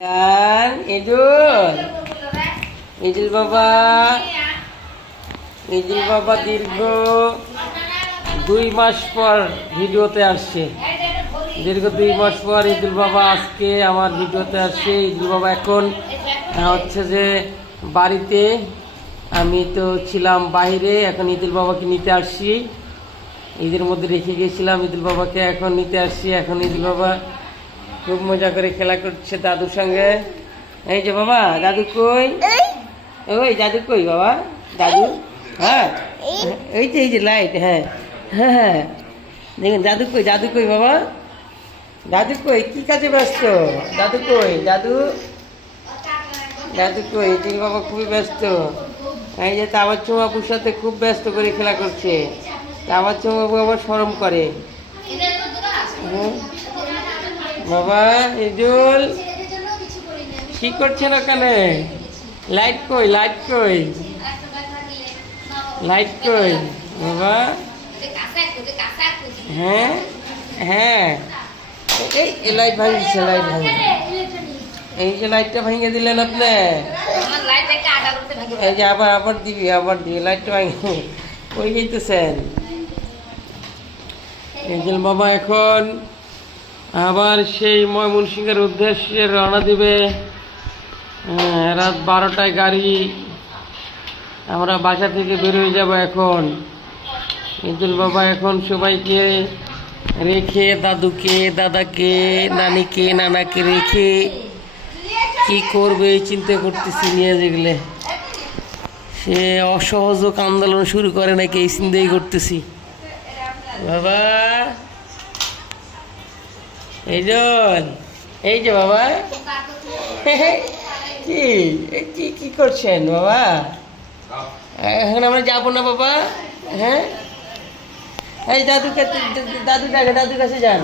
আর ইদুল ইদুল বাবা ইদুল বাবা দীর্ঘ দুই মাস পর ভিডিওতে আসছে। দীর্ঘ দুই মাস পর ইদুল বাবা আজকে আমার ভিডিওতে আসছে। ইদুল বাবা এখন হচ্ছে যে বাড়িতে আমি তো ছিলাম বাইরে, এখন ইদুল বাবাকে নিতে আসছি। ঈদের মধ্যে রেখে গেছিলাম ইদুল বাবাকে এখন নিতে আসছি। এখন ইদুল বাবা খুব মজা করে খেলা করছে দাদুর সঙ্গে। এই যে বাবা দাদু কই? ওই দাদু কই বাবা? দাদু? হ্যাঁ। এই। যে এই যে লাইট হ্যাঁ। হ্যাঁ হ্যাঁ। দেখুন দাদু কই দাদু কই বাবা? দাদু কই কি কাজে ব্যস্ত? দাদু কই দাদু? দাদু কই দিল বাবা খুবই ব্যস্ত। এই যে তাবার চুমাপুর সাথে খুব ব্যস্ত করে খেলা করছে। তাবার চুমাপু আবার সরম করে। হুম। বাবা ইজুল কি করছেন ওখানে? লাইট কই লাইট কই? লাইট কই, বাবা। হ্যাঁ হ্যাঁ। এই লাইট ভাঙিছে লাইট ভাঙি এই যে লাইটটা ভেঙে দিলেন আপনি। এই যে আবার আবার দিবি আবার দিবি লাইটটা ভাঙি কই যেতেছেন বাবা এখন আবার সেই ময়মনসিংহের উদ্দেশ্যে রওনা দিবে রাত বারোটায় গাড়ি। আমরা বাসা থেকে বেরোয় যাব এখন। ইদুল বাবা এখন সবাইকে রেখে, দাদুকে, দাদাকে, নানিকে, নানাকে রেখে কি করবে চিন্তা করতেছি নিয়ে যেগুলো। সে অসহযোগ আন্দোলন শুরু করে নাকি এই চিন্তাই করতেছি। বাবা। এই জন এই যে বাবা। কি? কি কি করছেন বাবা? এখন আমরা যাব না বাবা? হ্যাঁ? এই দাদু দাদু ডাকে দাদুর কাছে যান।